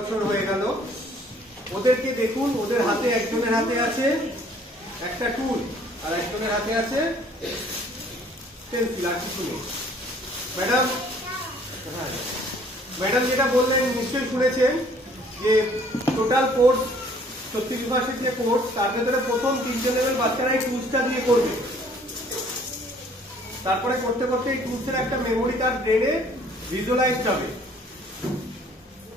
বছর হয়ে গেল। ওদেরকে দেখুন, ওদের হাতে, একজনের হাতে আছে একটা টুল আর একজনের হাতে আছে পেন্সিল, আর কিছু নেই। ম্যাডাম যেটা বললেন নিশ্চয়ই শুনেছেন যে টোটাল কোর্স, সত্যি বিভাষের যে কোর্স, তার ভেতরে প্রথম 3টে লেভেল বাচ্চারা এই টুলসটা দিয়ে করবে। তারপরে করতে করতে এই টুলসের একটা মেমোরি তার ব্রেনে ভিজুয়ালাইজ হবে।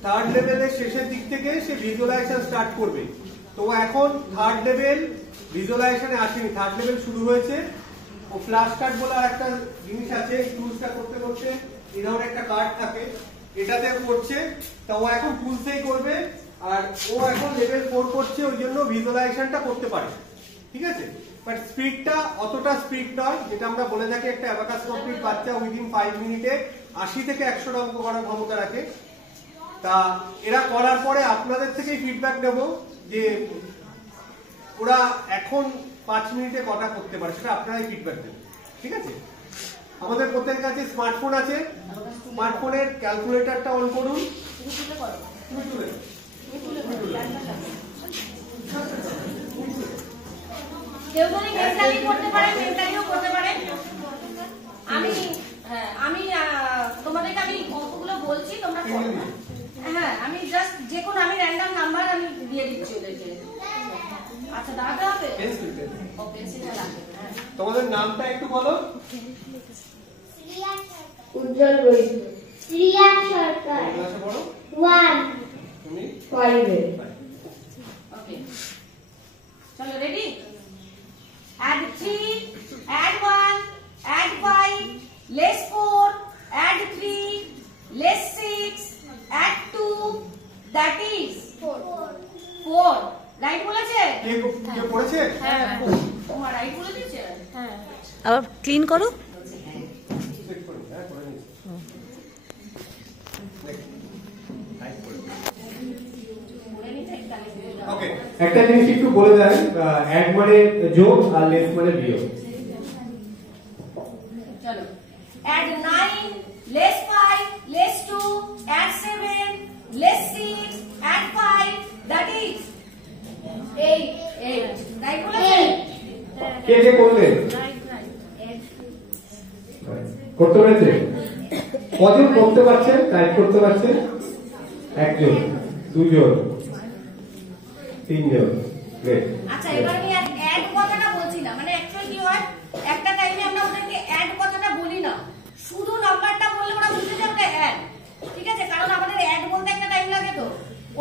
3rd লেভেলের শেষের দিক থেকে সে ভিজুয়ালাইজেশন স্টার্ট করবে। তো এখন 3rd লেভেল ভিজুয়ালাইজেশনে আসেনি, 3rd লেভেল শুরু হয়েছে। ও ফ্ল্যাশ কার্ড বলে আর একটা জিনিস আছে, এই টুলসটা করতে করতে এই ধরনের একটা কার্ড থাকে, এটাতে করছে। তা ও এখন টুলসেই করবে, আর ও এখন লেভেল 4 করছে, ওই জন্য ভিজুয়ালাইজেশনটা করতে পারে। ঠিক আছে, বাট স্পিডটা অতটা স্পিড নয়, যেটা আমরা বলে থাকি একটা অ্যাবাকাস কমপ্লিট বাচ্চা উইদিন 5 মিনিটে 80 থেকে 100টা অঙ্ক করার ক্ষমতা রাখে। তা এরা করার পরে আপনাদের থেকেই ফিডব্যাক নেব যে ওরা এখন 5 মিনিটে কটা করতে পারে, সেটা আপনারাই ফিডব্যাক দেবেন। ঠিক আছে, আমাদের প্রত্যেকের কাছে স্মার্টফোন আছে, স্মার্টফোনের ক্যালকুলেটরটা অন করুন। কেউ যদি মেন্টালি করতে পারে, মেন্টালিও করতে পারে। আমি তোমাদেরকে আমি অঙ্কগুলো বলছি, তোমরা করো। হ্যাঁ, আমি জাস্ট যে কোনো আমি র্যান্ডম নাম্বার আমি দিয়ে দিচ্ছি ওদেরকে। আচ্ছা, দাঁড়াতে হবে? ও, পেন্সিলটা লাগবে। তোমাদের নামটা একটু বলো। উজ্জ্বল বৈদ্য। শ্রিয়া সরকার। 1 তুমি 5। ওকে, চলো, ready? Add 3, add 1, add 5, less 4, add 3, less 6, add 2, that is 4. Right বলেছে? কে পড়েছে? হ্যাঁ, তোমার রাইট বলে দিয়েছে? হ্যাঁ, আবার ক্লিন করো। ওকে, একটা জিনিস একটু বলে দেন, অ্যাড মানে যোগ আর লেস মানে বিয়োগ। চলো, add 9, less 5, less 2, add 7, less 6, add 5, that is 8. Right বলেছে? কে কে করলে? করতে পেরেছে? কজন করতে পারছে, টাইপ করতে পারছে? একজন, দুজন, তিনজন। আচ্ছা, এবার আমি অ্যাড কথাটা বলছি না, মানে অ্যাকচুয়ালি কি হয়, একটা টাইমে আমরা ওদেরকে অ্যাড কথাটা বলি না, শুধু নাম্বারটা বললে ওরা বুঝতে যাবে ওটা অ্যাড। ঠিক আছে, কারণ আমাদের অ্যাড বলতে একটা টাইম লাগে, তো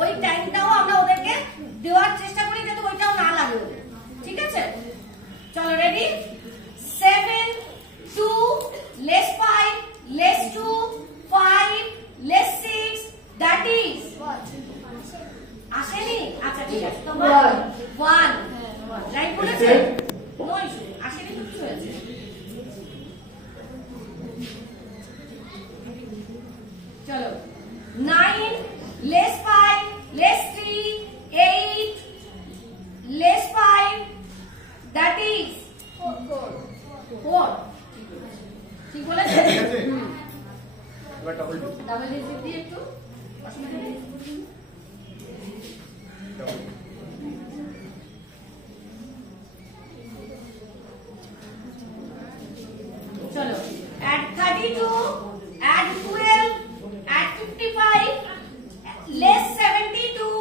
ওই টাইমটাও আমরা ওদেরকে দেওয়ার চেষ্টা করি যাতে ওইটাও না লাগে ওদের। ঠিক আছে, চলো, ready? 7, 2, less 5, less 2, 5, less 6, that is আসেনি? আচ্ছা, ঠিক আছে, তোমার 1 রাইট বলেছে? নো ইস্যু, আসেনি তো কিছু হয়েছে। চলো, 9, less 5, less 3, 8, less 5, that is 4. ঠিক বলেছে? এবার ডাবল ডিজিট দিয়ে একটু অসুবিধা নেই। চলো, add 32, add 12, add 55, less 72,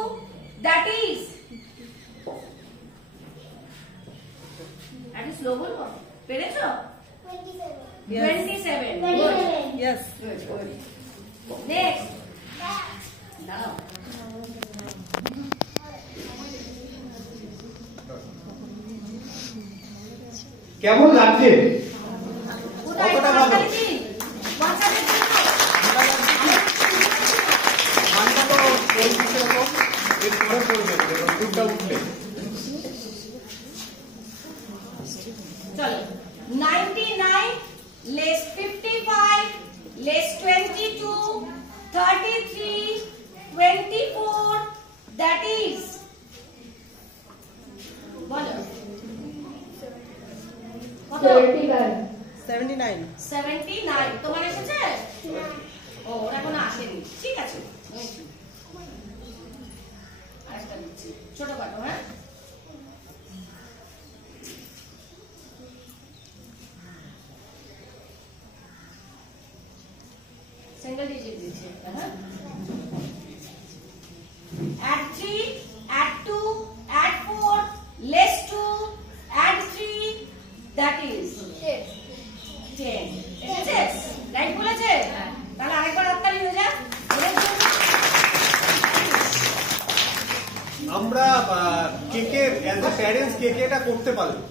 that is আরে স্লো বলো, পেরেছো? 27. Yes. Next. Now. কেমন লাগছে? কতটা ভালো? ঠান্ডা তো পরিস্থিতি এরকম, এরপরে পড়বে দুধটা উঠলে। চলো, 99, less 55, less 22, 33, 24, that is বলো কত? 79. 79. তোমার এসেছে? ও, ওরা এখনো আসেনি। ঠিক আছে, দিচ্ছি ছোটখাটো। হ্যাঁ, সিঙ্গেল ডিজিট দিচ্ছি একটা। হ্যাঁ, add 3, add 2, add 4, less 2, add 3, that is 10. ঠিক আছে? রাইট বলেছে? তাহলে আরেকবার হাততালি হয়ে যাক। আমরা কে কে অ্যাজ এ প্যারেন্টস কে কে এটা করতে পারবো?